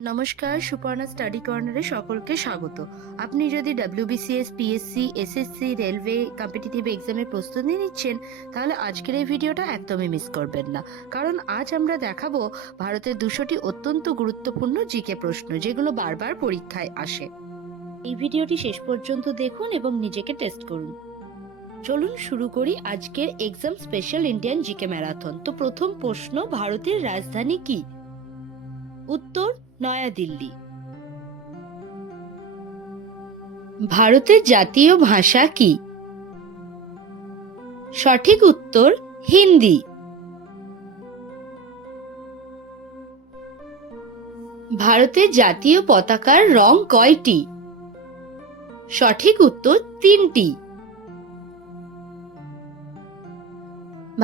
নমস্কার, সুপর্ণা স্টাডি কর্নারে সকলকে স্বাগত। আপনি যদি WBCS, PSC, SSC, railway competitive এক্সামের প্রস্তুতি নিচ্ছেন, তাহলে আজকের এই ভিডিওটা একদমই মিস করবেন না। কারণ আজ আমরা দেখাবো ভারতের 200টি অত্যন্ত গুরুত্বপূর্ণ জিকে প্রশ্ন, যেগুলো বারবার পরীক্ষায় আসে। এই ভিডিওটি শেষ পর্যন্ত দেখুন এবং নিজেকে টেস্ট করুন। চলুন শুরু করি আজকের exam special Indian GK marathon. তো প্রথম প্রশ্ন, ভারতের রাজধানী কি? উত্তর নয়াদিল্লি। ভারতের জাতীয় ভাষা কি? সঠিক উত্তর হিন্দি। ভারতের জাতীয় পতাকার রং কয়টি? সঠিক উত্তর 3টি।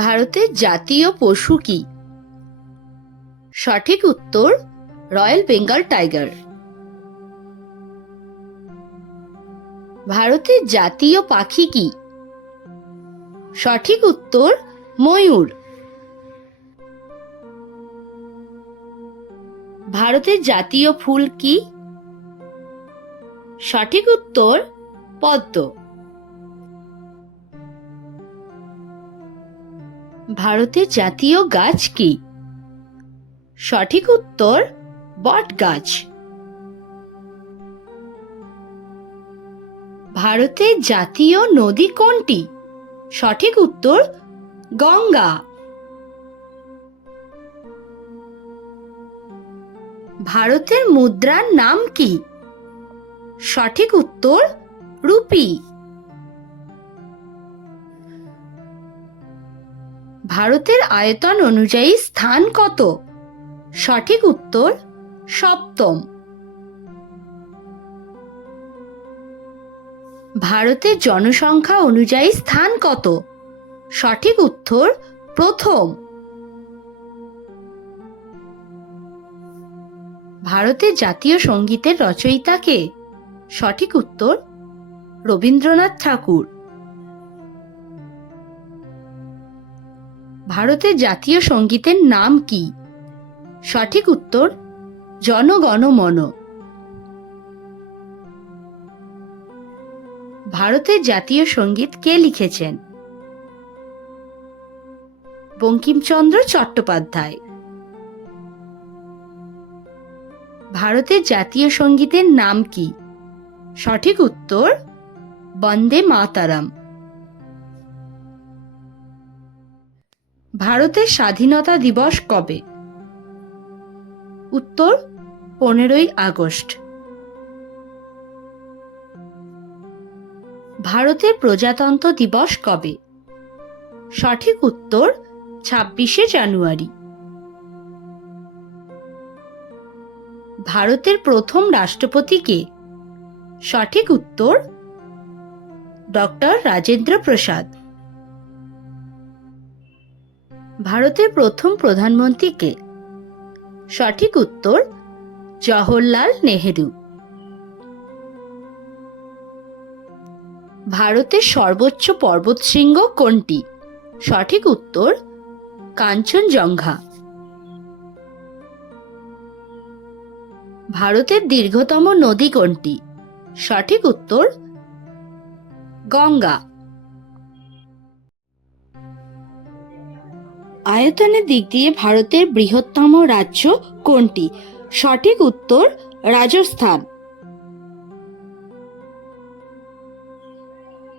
ভারতের জাতীয় পশু কি? সঠিক উত্তর রয়্যাল বেঙ্গল টাইগার। ভারতের জাতীয় পাখি কি? সঠিক উত্তর ময়ূর। ভারতের জাতীয় ফুল কি? সঠিক উত্তর পদ্ম। ভারতের জাতীয় গাছ কি? সঠিক উত্তর বট গাছ। ভারতের জাতীয় নদী কোনটি? সঠিক উত্তর গঙ্গা। ভারতের মুদ্রার নাম কি? সঠিক উত্তর রুপি। ভারতের আয়তন অনুযায়ী স্থান কত? সঠিক উত্তর 7ম। ভারতের জনসংখ্যা অনুযায়ী স্থান কত? সঠিক উত্তর 1ম। ভারতের জাতীয় সঙ্গীতের রচয়িতা কে? সঠিক উত্তর রবীন্দ্রনাথ ঠাকুর। ভারতের জাতীয় সঙ্গীতের নাম কি? সঠিক উত্তর জন গণ মন। ভারতের জাতীয় সঙ্গীত কে লিখেছেন? বঙ্কিমচন্দ্র চট্টোপাধ্যায়। ভারতের জাতীয় সঙ্গীতের নাম কি? সঠিক উত্তর বন্দে মাতারাম। ভারতের স্বাধীনতা দিবস কবে? উত্তর 15ই আগস্ট। ভারতের প্রজাতন্ত্র দিবস কবে? সঠিক উত্তর 26শে জানুয়ারি। ভারতের প্রথম রাষ্ট্রপতি কে? সঠিক উত্তর ডক্টর রাজেন্দ্র প্রসাদ। ভারতের প্রথম প্রধানমন্ত্রী কে? সঠিক উত্তর জওহরলাল নেহেরু। ভারতের সর্বোচ্চ পর্বতশৃঙ্গ কোনটি? সঠিক উত্তর কাঞ্চনজঙ্ঘা। ভারতের দীর্ঘতম নদী কোনটি? সঠিক উত্তর গঙ্গা। আয়তনের দিক দিয়ে ভারতের বৃহত্তম রাজ্য কোনটি? সঠিক উত্তর রাজস্থান।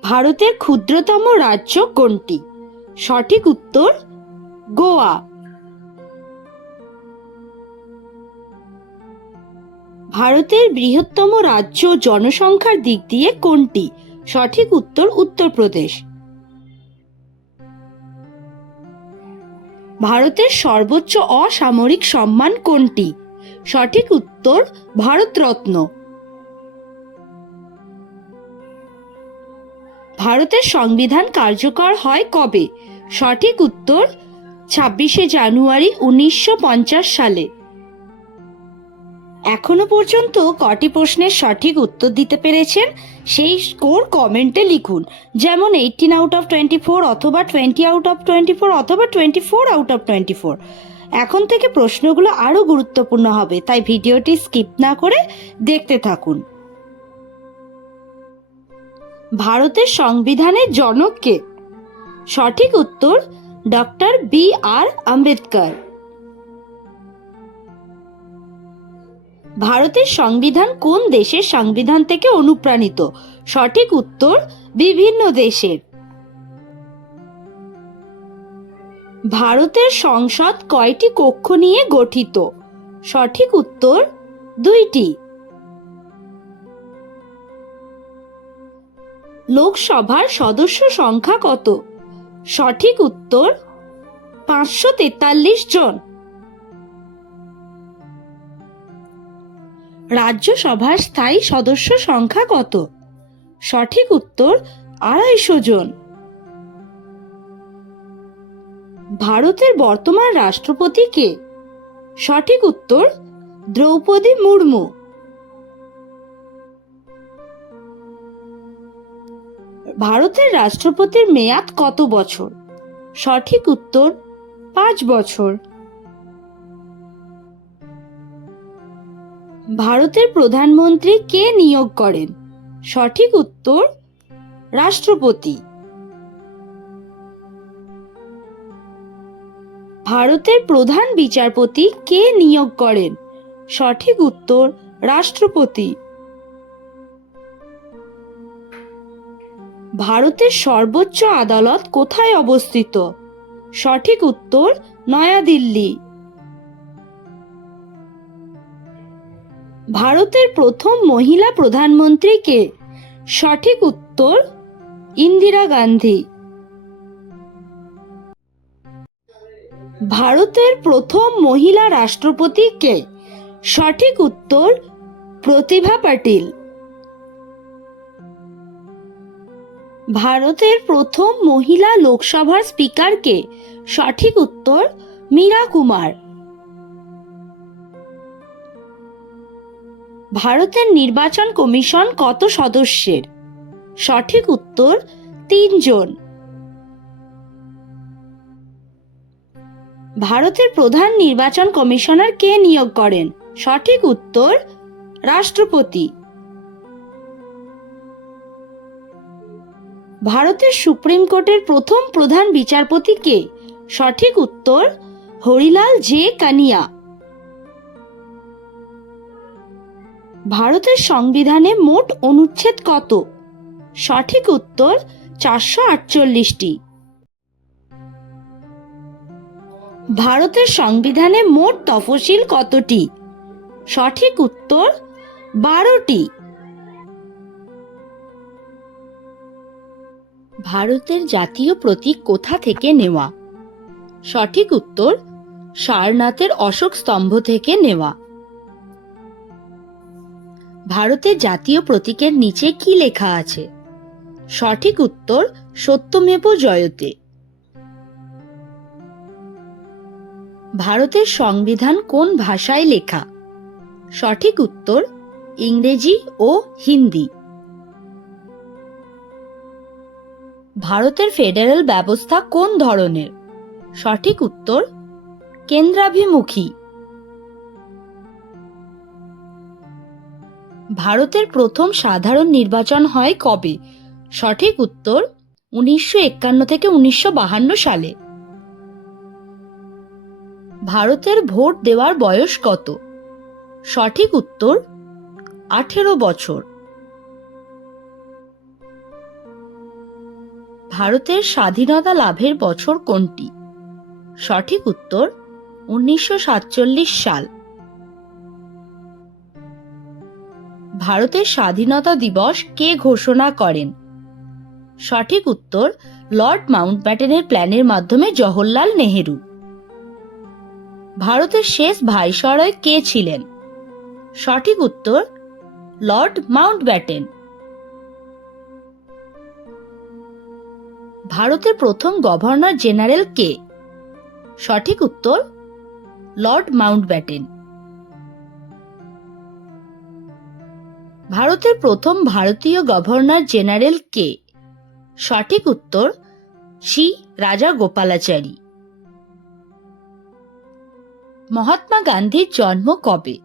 ভারতের ক্ষুদ্রতম রাজ্য কোনটি? সঠিক উত্তর গোয়া। ভারতের বৃহত্তম রাজ্য জনসংখ্যার দিক দিয়ে কোনটি? সঠিক উত্তর উত্তরপ্রদেশ। ভারতের সর্বোচ্চ অসামরিক সম্মান কোনটি? সঠিক উত্তর ভারতরত্ন। ভারতের সংবিধান কার্যকর হয় কবে? সঠিক উত্তর 26শে জানুয়ারি 1950 সালে। এখনো পর্যন্ত কটি প্রশ্নের সঠিক উত্তর দিতে পেরেছেন সেই স্কোর কমেন্টে লিখুন। যেমন 18 আউট অফ 24, অথবা 20 আউট অফ 24, অথবা 24 আউট অফ 24। এখন থেকে প্রশ্নগুলো আরো গুরুত্বপূর্ণ হবে, তাই ভিডিওটি স্কিপ না করে দেখতে থাকুন। ভারতের সংবিধানের জনক কে? সঠিক উত্তর ডক্টর বি.আর. আম্বেদকর। ভারতের সংবিধান কোন দেশের সংবিধান থেকে অনুপ্রাণিত? সঠিক উত্তর বিভিন্ন দেশের। ভারতের সংসদ কয়টি কক্ষ নিয়ে গঠিত? সঠিক উত্তর 2টি। লোকসভার সদস্য সংখ্যা কত? সঠিক উত্তর 543 জন। রাজ্যসভার স্থায়ী সদস্য সংখ্যা কত? সঠিক উত্তর 250 জন। ভারতের বর্তমান রাষ্ট্রপতি কে? সঠিক উত্তর দ্রৌপদী মুর্মু। ভারতের রাষ্ট্রপতির মেয়াদ কত বছর? সঠিক উত্তর 5 বছর। ভারতের প্রধানমন্ত্রী কে নিয়োগ করেন? সঠিক উত্তর রাষ্ট্রপতি। ভারতের প্রধান বিচারপতি কে নিয়োগ করেন? সঠিক উত্তর রাষ্ট্রপতি। ভারতের সর্বোচ্চ আদালত কোথায় অবস্থিত? সঠিক উত্তর নয়াদিল্লি। ভারতের প্রথম মহিলা প্রধানমন্ত্রী কে? সঠিক উত্তর ইন্দিরা গান্ধী। ভারতের প্রথম মহিলা রাষ্ট্রপতি কে? সঠিক উত্তর প্রতিভা পাটিল। ভারতের প্রথম মহিলা লোকসভার স্পিকার কে? সঠিক উত্তর মীরা কুমার। ভারতের নির্বাচন কমিশন কত সদস্যের? সঠিক উত্তর 3 জন। ভারতের প্রধান নির্বাচন কমিশনার কে নিয়োগ করেন? সঠিক উত্তর রাষ্ট্রপতি। ভারতের সুপ্রিম কোর্টের প্রথম প্রধান বিচারপতি কে? সঠিক উত্তর হরিলাল জে কানিয়া। ভারতের সংবিধানে মোট অনুচ্ছেদ কত? সঠিক উত্তর 448টি। ভারতের সংবিধানে মোট তফসিল কতটি? সঠিক উত্তর 12টি। ভারতের জাতীয় প্রতীক কোথা থেকে নেওয়া? সঠিক উত্তর সারনাথের অশোক স্তম্ভ থেকে নেওয়া। ভারতের জাতীয় প্রতীকের নিচে কি লেখা আছে? সঠিক উত্তর সত্যমেব জয়তে। ভারতের সংবিধান কোন ভাষায় লেখা? সঠিক উত্তর ইংরেজি ও হিন্দি। ভারতের ফেডারেল ব্যবস্থা কোন ধরনের? সঠিক উত্তর কেন্দ্রাভিমুখী। ভারতের প্রথম সাধারণ নির্বাচন হয় কবে? সঠিক উত্তর 1951 থেকে 1952 সালে। ভারতের ভোট দেওয়ার বয়স কত? সঠিক উত্তর 18 বছর। ভারতের স্বাধীনতা লাভের বছর কোনটি? সঠিক উত্তর 1947 সাল। ভারতের স্বাধীনতা দিবস কে ঘোষণা করেন? সঠিক উত্তর লর্ড মাউন্টব্যাটেনের প্ল্যানের মাধ্যমে জওহরলাল নেহেরু। ভারতের শেষ ভাইসরয় কে ছিলেন? সঠিক উত্তর লর্ড মাউন্টব্যাটেন। ভারতের প্রথম গভর্নর জেনারেল কে? সঠিক উত্তর লর্ড মাউন্টব্যাটেন। ভারতের প্রথম ভারতীয় গভর্নর জেনারেল কে? সঠিক উত্তর শ্রী রাজা গোপালাচারী। মহাত্মা গান্ধীর জন্ম কবে?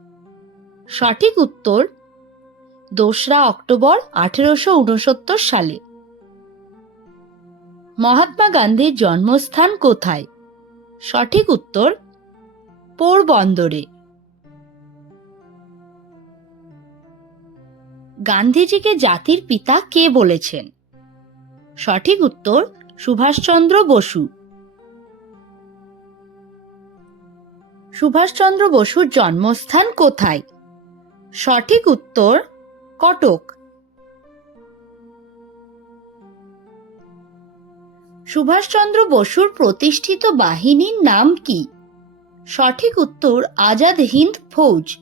সঠিক উত্তর 2রা অক্টোবর 1869 সালে। মহাত্মা গান্ধীর জন্মস্থান কোথায়? সঠিক উত্তর পোরবন্দরে। গান্ধীজিকে জাতির পিতা কে বলেছেন? সঠিক উত্তর সুভাষচন্দ্র বসু। সুভাষচন্দ্র বসুর জন্মস্থান কোথায়? সঠিক উত্তর কটক। সুভাষচন্দ্র বসুর প্রতিষ্ঠিত বাহিনীর নাম কি? সঠিক উত্তর আজাদ হিন্দ ফৌজ।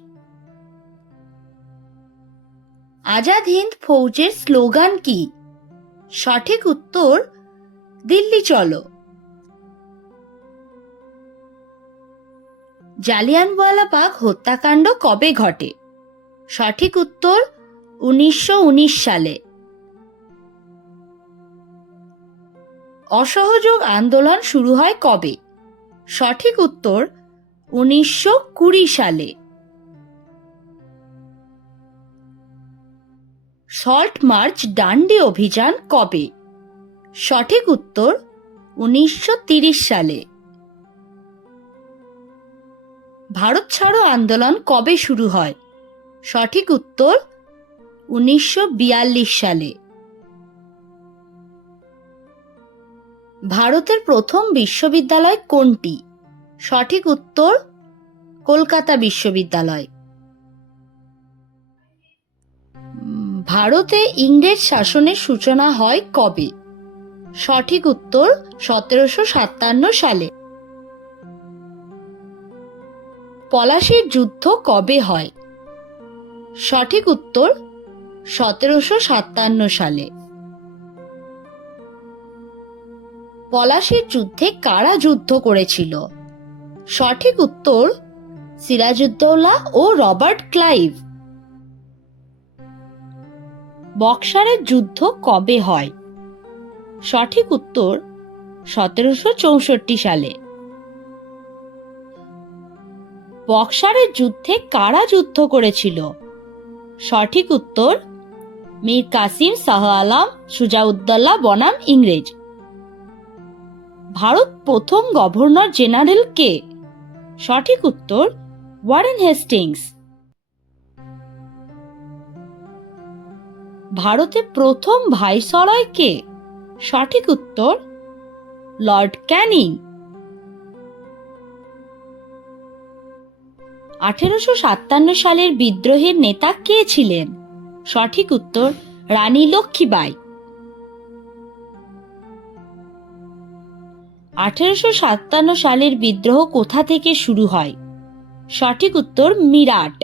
আজাদ হিন্দ ফৌজের স্লোগান কি? সঠিক উত্তর দিল্লি চলো। জালিয়ানওয়ালাবাগ হত্যাকাণ্ড কবে ঘটে? সঠিক উত্তর 1919 সালে। অসহযোগ আন্দোলন শুরু হয় কবে? সঠিক উত্তর 1920 সালে। সল্ট মার্চ ডান্ডি অভিযান কবে? সঠিক উত্তর 1930 সালে। ভারত ছাড়ো আন্দোলন কবে শুরু হয়? সঠিক উত্তর 1942 সালে। ভারতের প্রথম বিশ্ববিদ্যালয় কোনটি? সঠিক উত্তর কলকাতা বিশ্ববিদ্যালয়। ভারতে ইংরেজ শাসনের সূচনা হয় কবে? সঠিক উত্তর 1757 সালে। পলাশীর যুদ্ধ কবে হয়? সঠিক উত্তর 1757 সালে। পলাশীর যুদ্ধে কারা যুদ্ধ করেছিল? সঠিক উত্তর সিরাজউদ্দৌলা ও রবার্ট ক্লাইভ। বক্সারের যুদ্ধ কবে হয়? সঠিক উত্তর 1764 সালে। বক্সারের যুদ্ধে কারা যুদ্ধ করেছিল? সঠিক উত্তর মীর কাসিম শাহ আলম সুজাউদ্দৌলা বনাম ইংরেজ। ভারত প্রথম গভর্নর জেনারেল কে? সঠিক উত্তর ওয়ারেন হেস্টিংস। ভারতে প্রথম ভাইসরয় কে? সঠিক উত্তর লর্ড ক্যানিং। 1857 সালের বিদ্রোহের নেতা কে ছিলেন? সঠিক উত্তর রানী লক্ষ্মীবাঈ। 1857 সালের বিদ্রোহ কোথা থেকে শুরু হয়? সঠিক উত্তর মিরাট।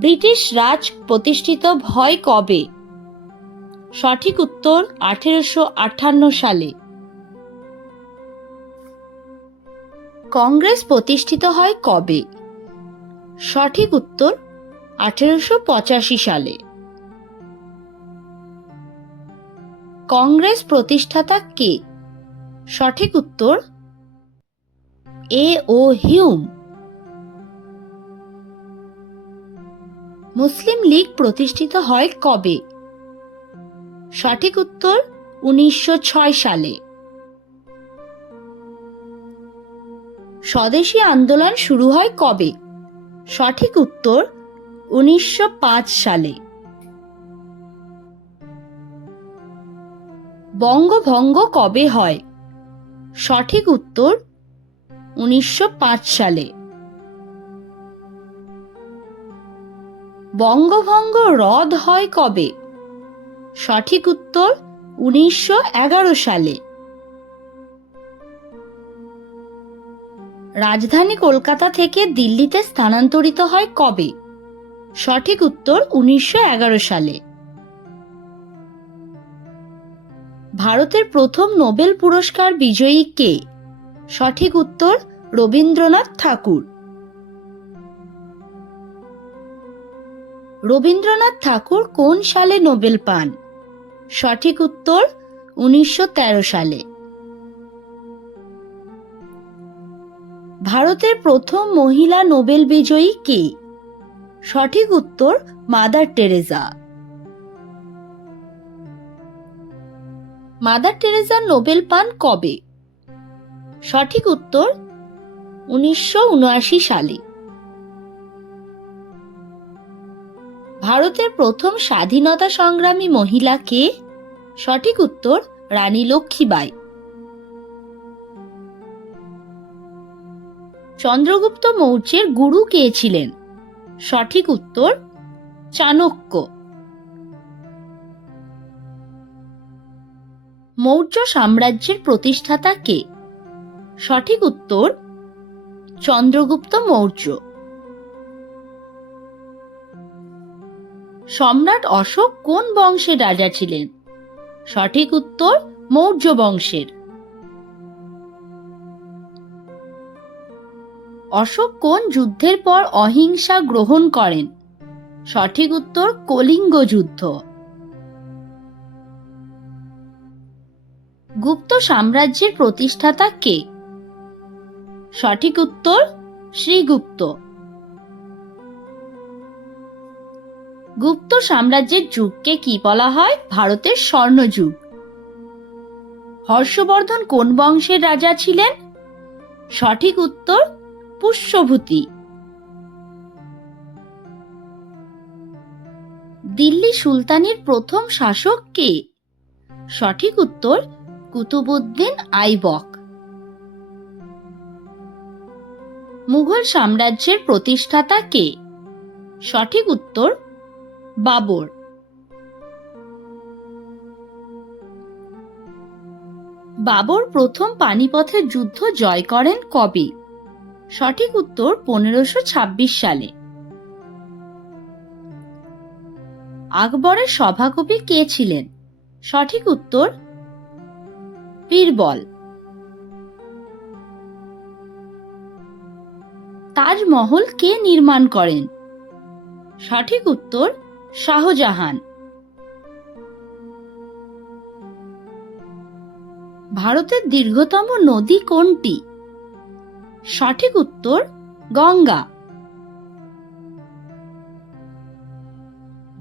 ব্রিটিশ রাজ প্রতিষ্ঠিত হয় কবে? সঠিক উত্তর 1858 সালে। কংগ্রেস প্রতিষ্ঠিত হয় কবে? সঠিক উত্তর 1885 সালে। কংগ্রেস প্রতিষ্ঠাতা কে? সঠিক উত্তর A.O. হিউম। মুসলিম লীগ প্রতিষ্ঠিত হয় কবে? সঠিক উত্তর 1906 সালে। স্বদেশী আন্দোলন শুরু হয় কবে? সঠিক উত্তর 1905 সালে। বঙ্গভঙ্গ কবে হয়? সঠিক উত্তর 1905 সালে। বঙ্গভঙ্গ রদ হয় কবে? সঠিক উত্তর 1911 সালে। রাজধানী কলকাতা থেকে দিল্লিতে স্থানান্তরিত হয় কবে? সঠিক উত্তর 1911 সালে। ভারতের প্রথম নোবেল পুরস্কার বিজয়ী কে? সঠিক উত্তর রবীন্দ্রনাথ ঠাকুর। রবীন্দ্রনাথ ঠাকুর কোন সালে নোবেল পান? সঠিক উত্তর 1913 সালে। ভারতের প্রথম মহিলা নোবেল বিজয়ী কে? সঠিক উত্তর mother Teresa. Mother Teresa Nobel পান কবে? সঠিক উত্তর 1979 সালে। ভারতের প্রথম স্বাধীনতা সংগ্রামী মহিলা কে? সঠিক উত্তর রানী লক্ষ্মীবাঈ। চন্দ্রগুপ্ত মৌর্যের গুরু কে ছিলেন? সঠিক উত্তর চাণক্য। মৌর্য সাম্রাজ্যের প্রতিষ্ঠাতা কে? সঠিক উত্তর চন্দ্রগুপ্ত মৌর্য। সম্রাট অশোক কোন বংশের রাজা ছিলেন? সঠিক উত্তর মৌর্য বংশের। অশোক কোন যুদ্ধের পর অহিংসা গ্রহণ করেন? সঠিক উত্তর কলিঙ্গ যুদ্ধ। গুপ্ত সাম্রাজ্যের প্রতিষ্ঠাতা কে? সঠিক উত্তর শ্রীগুপ্ত। গুপ্ত সাম্রাজ্যের যুগকে কি বলা হয়? ভারতের স্বর্ণযুগ। হর্ষবর্ধন কোন বংশের রাজা ছিলেন? সঠিক উত্তর পুষ্যভূতি। দিল্লি সুলতানির প্রথম শাসক কে? সঠিক উত্তর কুতুবউদ্দিন আইবক। মুঘল সাম্রাজ্যের প্রতিষ্ঠাতা কে? সঠিক উত্তর বাবর। বাবর প্রথম পানিপথের যুদ্ধ জয় করেন কবে? সঠিক উত্তর 1526 সালে। আকবরের সভাকবি কে ছিলেন? সঠিক উত্তর বীরবল। তাজমহল কে নির্মাণ করেন? সঠিক উত্তর শাহজাহান। ভারতের দীর্ঘতম নদী কোনটি? সঠিক উত্তর গঙ্গা।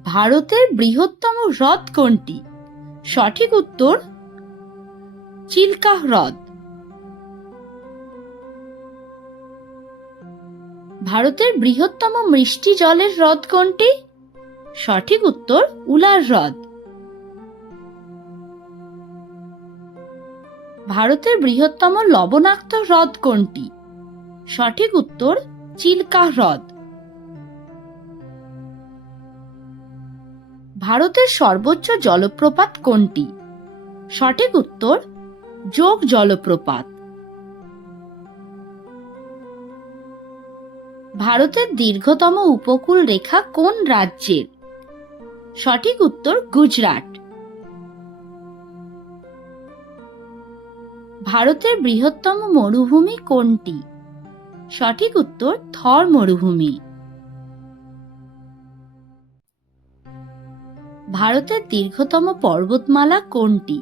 ভারতের বৃহত্তম হ্রদ কোনটি? সঠিক উত্তর চিল্কা হ্রদ। ভারতের বৃহত্তম মিষ্টি জলের হ্রদ কোনটি? সঠিক উত্তর উলার হ্রদ। ভারতের বৃহত্তম লবণাক্ত হ্রদ কোনটি? সঠিক উত্তর চিল্কা হ্রদ। ভারতের সর্বোচ্চ জলপ্রপাত কোনটি? সঠিক উত্তর যোগ জলপ্রপাত। ভারতের দীর্ঘতম উপকূল রেখা কোন রাজ্যের? সঠিক উত্তর গুজরাট। ভারতের বৃহত্তম মরুভূমি কোনটি? সঠিক উত্তর থর মরুভূমি। ভারতের দীর্ঘতম পর্বতমালা কোনটি?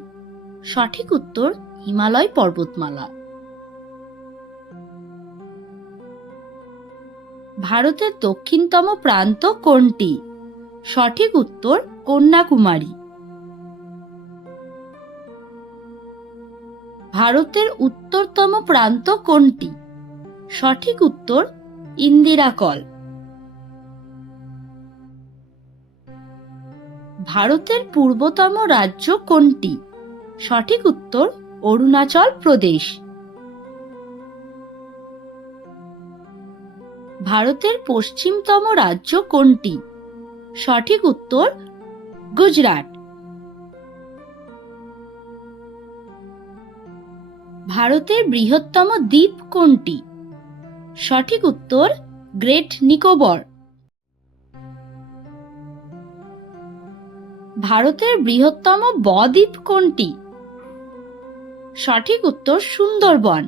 সঠিক উত্তর হিমালয় পর্বতমালা। ভারতের দক্ষিণতম প্রান্ত কোনটি? সঠিক উত্তর কন্যাকুমারী। ভারতের উত্তরতম প্রান্ত কোনটি? সঠিক উত্তর ইন্দিরাকল। ভারতের পূর্বতম রাজ্য কোনটি? সঠিক উত্তর অরুণাচল প্রদেশ। ভারতের পশ্চিমতম রাজ্য কোনটি? সঠিক উত্তর গুজরাট। ভারতের বৃহত্তম দ্বীপ কোনটি? সঠিক উত্তর গ্রেট নিকোবর। ভারতের বৃহত্তম বদ্বীপ কোনটি? সঠিক উত্তর সুন্দরবন।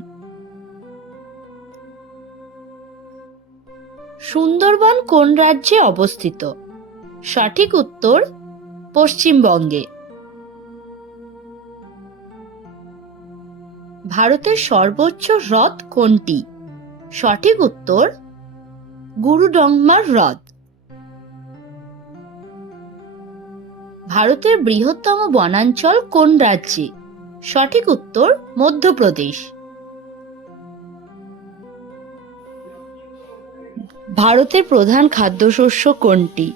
সুন্দরবন কোন রাজ্যে অবস্থিত? সঠিক উত্তর পশ্চিমবঙ্গে। ভারতের সর্বোচ্চ হ্রদ কোনটি? সঠিক উত্তর গুরুডংমার হ্রদ। ভারতের বৃহত্তম বনাঞ্চল কোন রাজ্যে? সঠিক উত্তর মধ্যপ্রদেশ। ভারতের প্রধান খাদ্যশস্য কোনটি?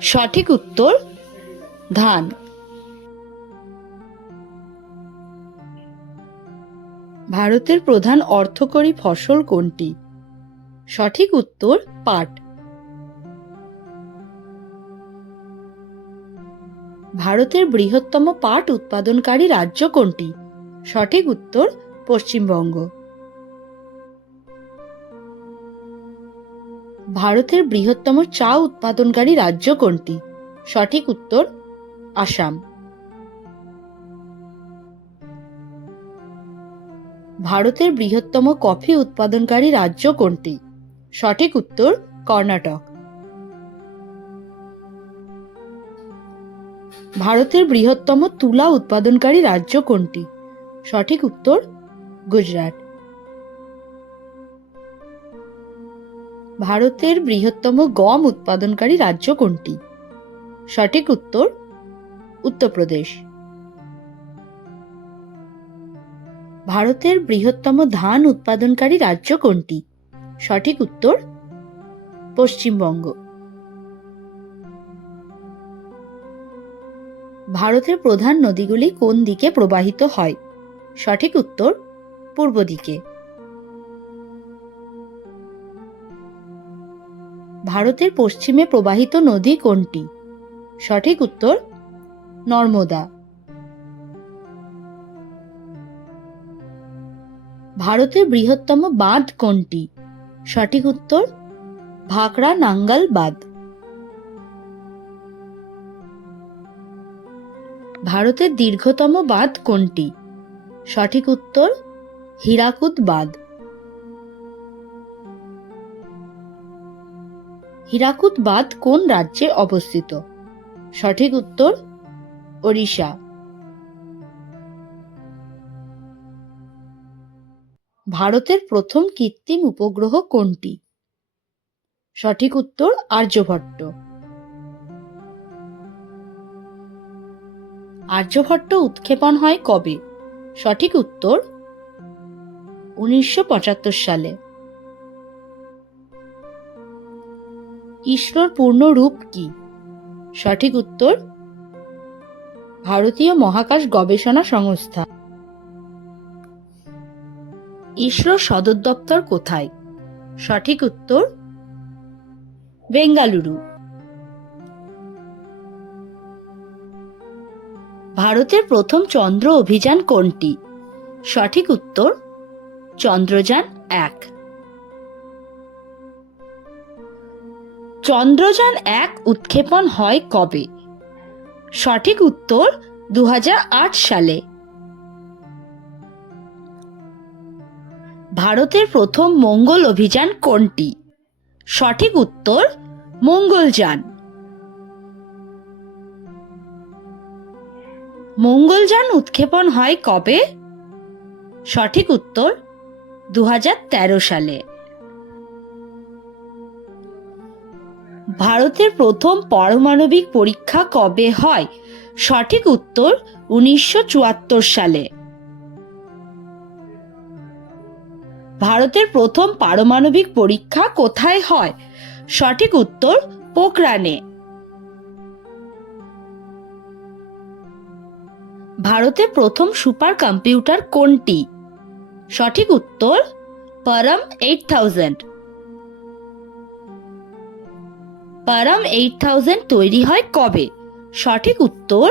সঠিক উত্তর ধান। ভারতের প্রধান অর্থকরী ফসল কোনটি? সঠিক উত্তর পাট। ভারতের বৃহত্তম পাট উৎপাদনকারী রাজ্য কোনটি? সঠিক উত্তর পশ্চিমবঙ্গ। ভারতের বৃহত্তম চা উৎপাদনকারী রাজ্য কোনটি? সঠিক উত্তর আসাম। ভারতের বৃহত্তম কফি উৎপাদনকারী রাজ্য কোনটি? সঠিক উত্তর কর্ণাটক। ভারতের বৃহত্তম তুলা উৎপাদনকারী রাজ্য কোনটি? সঠিক উত্তর গুজরাট। ভারতের বৃহত্তম গম উৎপাদনকারী রাজ্য কোনটি? সঠিক উত্তর উত্তরপ্রদেশ। ভারতের বৃহত্তম ধান উৎপাদনকারী রাজ্য কোনটি? সঠিক উত্তর পশ্চিমবঙ্গ। ভারতের প্রধান নদীগুলি কোন দিকে প্রবাহিত হয়? সঠিক উত্তর পূর্ব দিকে। ভারতের পশ্চিমে প্রবাহিত নদী কোনটি? সঠিক উত্তর নর্মদা। ভারতের বৃহত্তম বাঁধ কোনটি? সঠিক উত্তর ভাকরা নাঙ্গাল বাঁধ। ভারতের দীর্ঘতম বাঁধ কোনটি? সঠিক উত্তর হীরাকুদ বাঁধ। হীরাকুদ বাঁধ কোন রাজ্যে অবস্থিত? সঠিক উত্তর ওড়িশা। ভারতের প্রথম কৃত্রিম উপগ্রহ কোনটি? সঠিক উত্তর আর্যভট্ট। আর্যভট্ট উৎক্ষেপণ হয় কবে? সঠিক উত্তর 1975 সালে। ইসরোর পূর্ণ রূপ কি? সঠিক উত্তর ভারতীয় মহাকাশ গবেষণা সংস্থা। ইসরোর সদর দপ্তর কোথায়? সঠিক উত্তর বেঙ্গালুরু। ভারতের প্রথম চন্দ্র অভিযান কোনটি? সঠিক উত্তর চন্দ্রযান 1। চন্দ্রযান 1 উৎক্ষেপণ হয় কবে? সঠিক উত্তর 2008 সালে। ভারতের প্রথম মঙ্গল অভিযান কোনটি? সঠিক উত্তর মঙ্গলযান। মঙ্গলযান উৎক্ষেপণ হয় কবে? সঠিক উত্তর 2013 সালে। ভারতের প্রথম পারমাণবিক পরীক্ষা কবে হয়? সঠিক উত্তর 1974 সালে। ভারতের প্রথম পারমাণবিক পরীক্ষা কোথায় হয়? সঠিক উত্তর পোখরানে। ভারতের প্রথম সুপার কম্পিউটার কোনটি? সঠিক উত্তর পারাম 8000। পারাম 8000 তৈরি হয় কবে? সঠিক উত্তর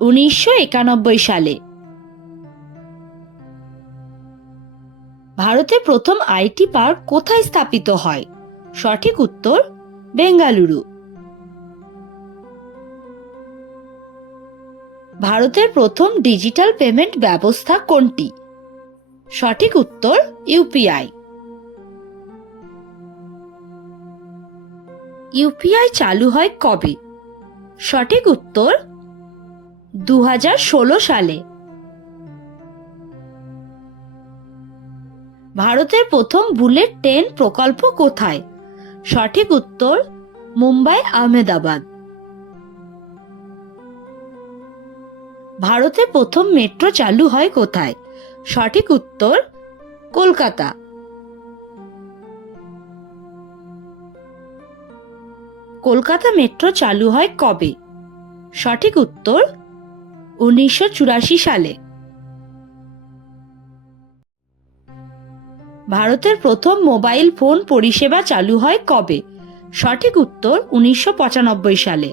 1991 সালে। ভারতের প্রথম আইটি পার্ক কোথায় স্থাপিত হয়? সঠিক উত্তর বেঙ্গালুরু। ভারতের প্রথম ডিজিটাল পেমেন্ট ব্যবস্থা কোনটি? সঠিক উত্তর ইউপিআই। ইউপিআই চালু হয় কবে? সঠিক উত্তর 2016 সালে। ভারতের প্রথম বুলেট ট্রেন প্রকল্প কোথায়? সঠিক উত্তর মুম্বাই আহমেদাবাদ। ভারতে প্রথম মেট্রো চালু হয় কোথায়? সঠিক উত্তর কলকাতা। কলকাতা মেট্রো চালু হয় কবে? সঠিক উত্তর 1984 সালে। ভারতের প্রথম মোবাইল ফোন পরিষেবা চালু হয় কবে? সঠিক উত্তর 1995 সালে।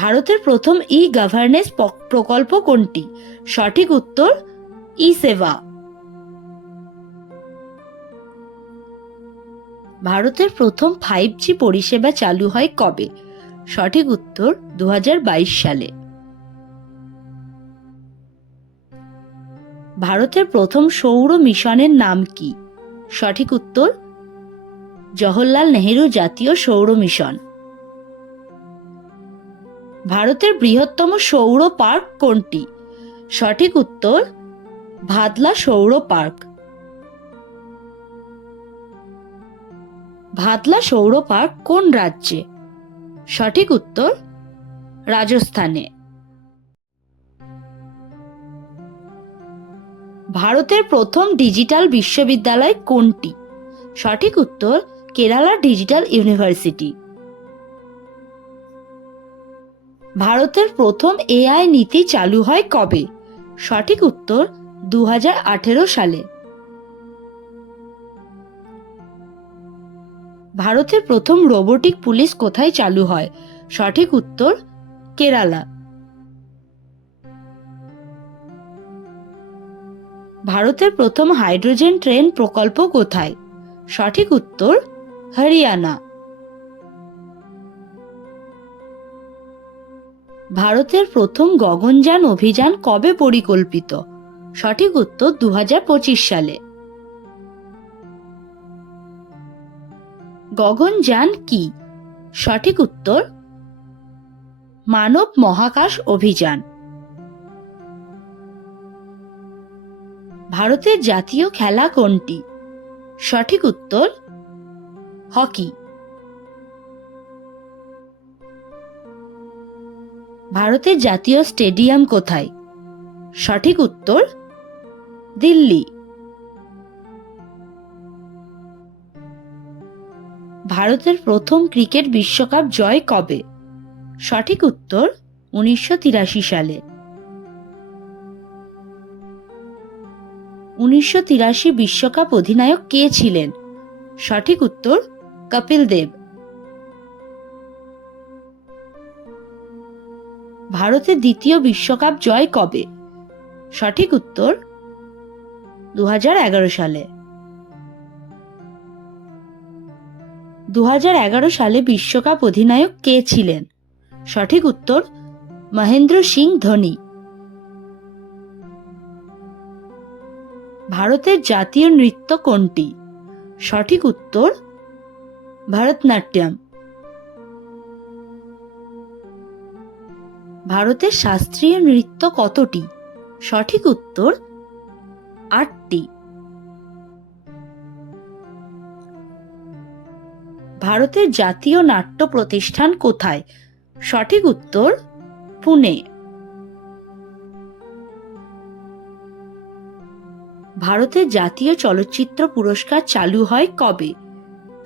ভারতের প্রথম ই গভর্নেন্স প্রকল্প কোনটি? সঠিক উত্তর ই সেবা। ভারতের প্রথম 5G পরিষেবা চালু হয় কবে? সঠিক উত্তর 2022 সালে। ভারতের প্রথম সৌর মিশনের নাম কি? সঠিক উত্তর জওহরলাল নেহেরু জাতীয় সৌর মিশন। ভারতের বৃহত্তম সৌর পার্ক কোনটি? সঠিক উত্তর ভাদলা সৌর পার্ক। ভাদলা সৌর পার্ক কোন রাজ্যে? সঠিক উত্তর রাজস্থানে। ভারতের প্রথম ডিজিটাল বিশ্ববিদ্যালয় কোনটি? সঠিক উত্তর কেরালা ডিজিটাল ইউনিভার্সিটি। ভারতের প্রথম এআই নীতি চালু হয় কবে? সঠিক উত্তর 2018 সালে। ভারতের প্রথম রোবোটিক পুলিশ কোথায় চালু হয়? সঠিক উত্তর কেরালা। ভারতের প্রথম হাইড্রোজেন ট্রেন প্রকল্প কোথায়? সঠিক উত্তর হরিয়ানা। ভারতের প্রথম গগনযান অভিযান কবে পরিকল্পিত? সঠিক উত্তর 2025 সালে। গগনযান কি? সঠিক উত্তর মানব মহাকাশ অভিযান। ভারতের জাতীয় খেলা কোনটি? সঠিক উত্তর হকি। ভারতের জাতীয় স্টেডিয়াম কোথায়? সঠিক উত্তর দিল্লি। ভারতের প্রথম ক্রিকেট বিশ্বকাপ জয় কবে? সঠিক উত্তর 1983 সালে। 1983 বিশ্বকাপ অধিনায়ক কে ছিলেন? সঠিক উত্তর কপিল দেব। ভারতের দ্বিতীয় বিশ্বকাপ জয় কবে? সঠিক উত্তর 2011 সালে। 2011 সালে বিশ্বকাপ অধিনায়ক কে ছিলেন? সঠিক উত্তর মহেন্দ্র সিং ধোনি। ভারতের জাতীয় নৃত্য কোনটি? সঠিক উত্তর ভারতনাট্যম। ভারতের শাস্ত্রীয় নৃত্য কতটি? সঠিক উত্তর 8টি। ভারতের জাতীয় নাট্য প্রতিষ্ঠান কোথায়? সঠিক উত্তর পুনে। ভারতের জাতীয় চলচ্চিত্র পুরস্কার চালু হয় কবে?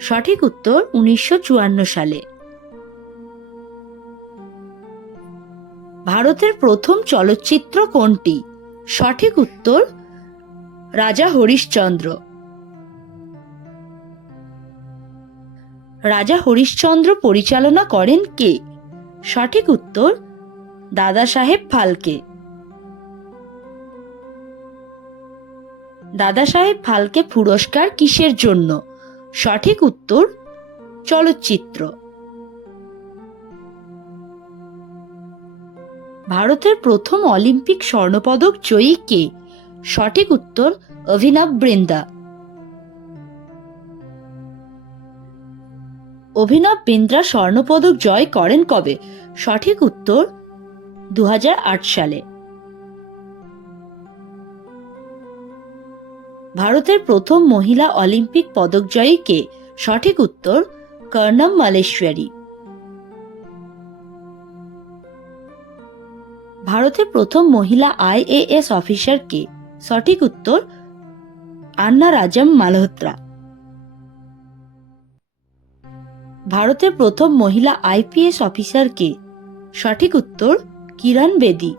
সঠিক উত্তর 1954 সালে। ভারতের প্রথম চলচ্চিত্র কোনটি? সঠিক উত্তর রাজা হরিশ্চন্দ্র। রাজা হরিশ্চন্দ্র পরিচালনা করেন কে? সঠিক উত্তর দাদা সাহেব ফালকে। দাদা সাহেব ফালকে পুরস্কার কিসের জন্য? সঠিক উত্তর চলচ্চিত্র। ভারতের প্রথম অলিম্পিক স্বর্ণপদক জয়ী কে? সঠিক উত্তর অভিনব বিন্দ্রা। অভিনব বিন্দ্রা স্বর্ণপদক জয় করেন কবে? সঠিক উত্তর 2008 সালে। ভারতের প্রথম মহিলা অলিম্পিক পদকজয়ী কে? সঠিক উত্তর কর্ণম মালেশ্বরী। ভারতের প্রথম মহিলা IAS অফিসার কে? সঠিক উত্তর আন্না রাজাম মালহোত্রা। ভারতের প্রথম মহিলা IPS অফিসার কে? সঠিক উত্তর কিরণ বেদি।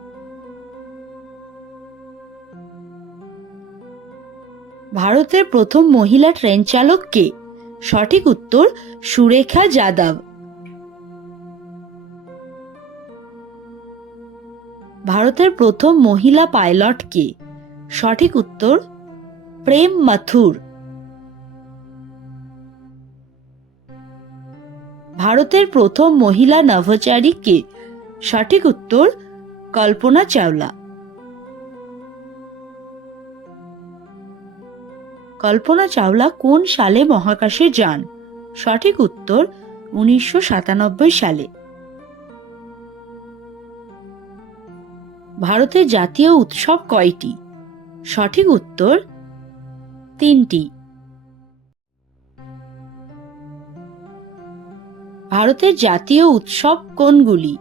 ভারতের প্রথম মহিলা ট্রেন চালক কে? সঠিক উত্তর সুরেখা যাদব। ভারতের প্রথম মহিলা পাইলট কে? সঠিক উত্তর প্রেম মাথুর। ভারতের প্রথম মহিলা নভোচারী কে? সঠিক উত্তর কল্পনা চাওলা। কল্পনা চাওলা কোন সালে মহাকাশে যান? সঠিক উত্তর 1997 সালে। ভারতের জাতীয় উৎসব কয়টি? সঠিক উত্তর 3টি। ভারতের জাতীয় উৎসব কোনগুলি?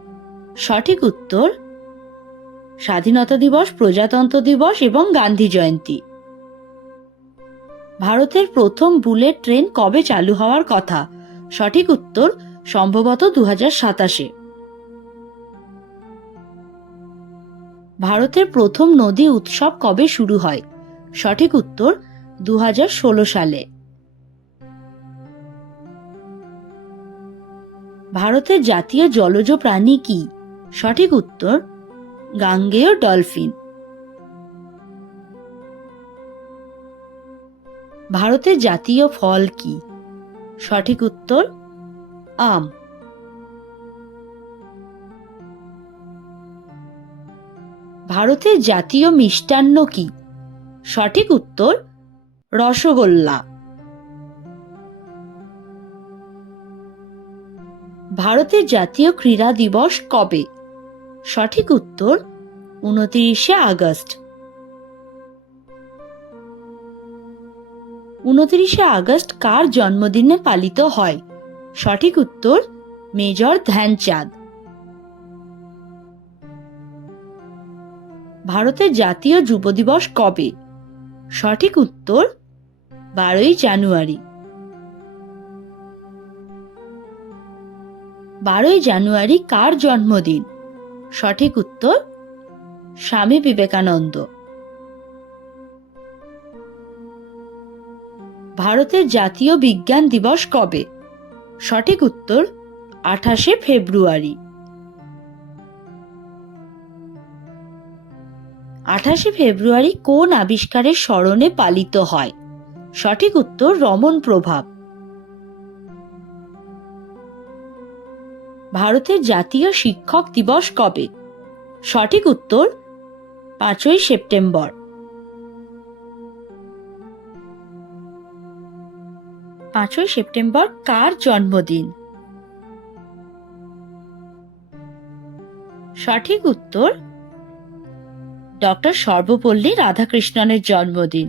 সঠিক উত্তর স্বাধীনতা দিবস, প্রজাতন্ত্র দিবস এবং গান্ধী জয়ন্তী। ভারতের প্রথম বুলেট ট্রেন কবে চালু হওয়ার কথা? সঠিক উত্তর সম্ভবত 2027-এ। ভারতের প্রথম নদী উৎসব কবে শুরু হয়? সঠিক উত্তর 2016 সালে। ভারতের জাতীয় জলজ প্রাণী কি? সঠিক উত্তর গাঙ্গেয় ডলফিন। ভারতের জাতীয় ফল কি? সঠিক উত্তর আম। ভারতের জাতীয় মিষ্টান্ন কি? সঠিক উত্তর রসগোল্লা। ভারতের জাতীয় ক্রীড়া দিবস কবে? সঠিক উত্তর 29শে আগস্ট। 29শে আগস্ট কার জন্মদিনে পালিত হয়? সঠিক উত্তর মেজর ধ্যানচাঁদ। ভারতের জাতীয় যুব দিবস কবে? সঠিক উত্তর 12ই জানুয়ারি। 12ই জানুয়ারি কার জন্মদিন? সঠিক উত্তর স্বামী বিবেকানন্দ। ভারতের জাতীয় বিজ্ঞান দিবস কবে? সঠিক উত্তর 28শে ফেব্রুয়ারি। 28শে ফেব্রুয়ারি কোন আবিষ্কারের স্মরণে পালিত হয়? সঠিক উত্তর রমন প্রভাব। ভারতের জাতীয় শিক্ষক দিবস কবে? সঠিক উত্তর 5ই সেপ্টেম্বর। 5ই সেপ্টেম্বর কার জন্মদিন? সঠিক উত্তর ডক্টর সর্বপল্লী রাধাকৃষ্ণনের জন্মদিন।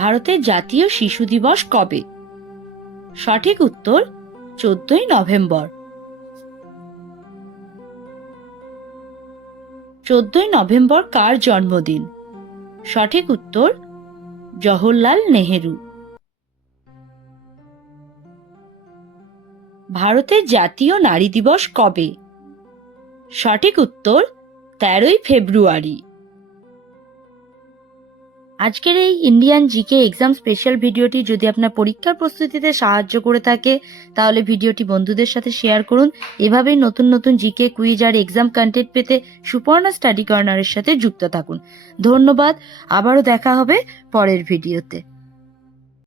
ভারতের জাতীয় শিশু দিবস কবে? সঠিক উত্তর 14ই নভেম্বর। 14ই নভেম্বর কার জন্মদিন? সঠিক উত্তর জওহরলাল নেহেরু। ভারতের জাতীয় নারী দিবস কবে? সঠিক উত্তর 13ই ফেব্রুয়ারি। আজকের এই ইন্ডিয়ান জিকে এক্সাম স্পেশাল ভিডিওটি যদি আপনার পরীক্ষার প্রস্তুতিতে সাহায্য করে থাকে তাহলে ভিডিওটি বন্ধুদের সাথে শেয়ার করুন। এভাবেই নতুন নতুন জিকে কুইজ আর এক্সাম কন্টেন্ট পেতে সুপর্ণা স্টাডি কর্নারের সাথে যুক্ত থাকুন। ধন্যবাদ। আবারও দেখা হবে পরের ভিডিওতে।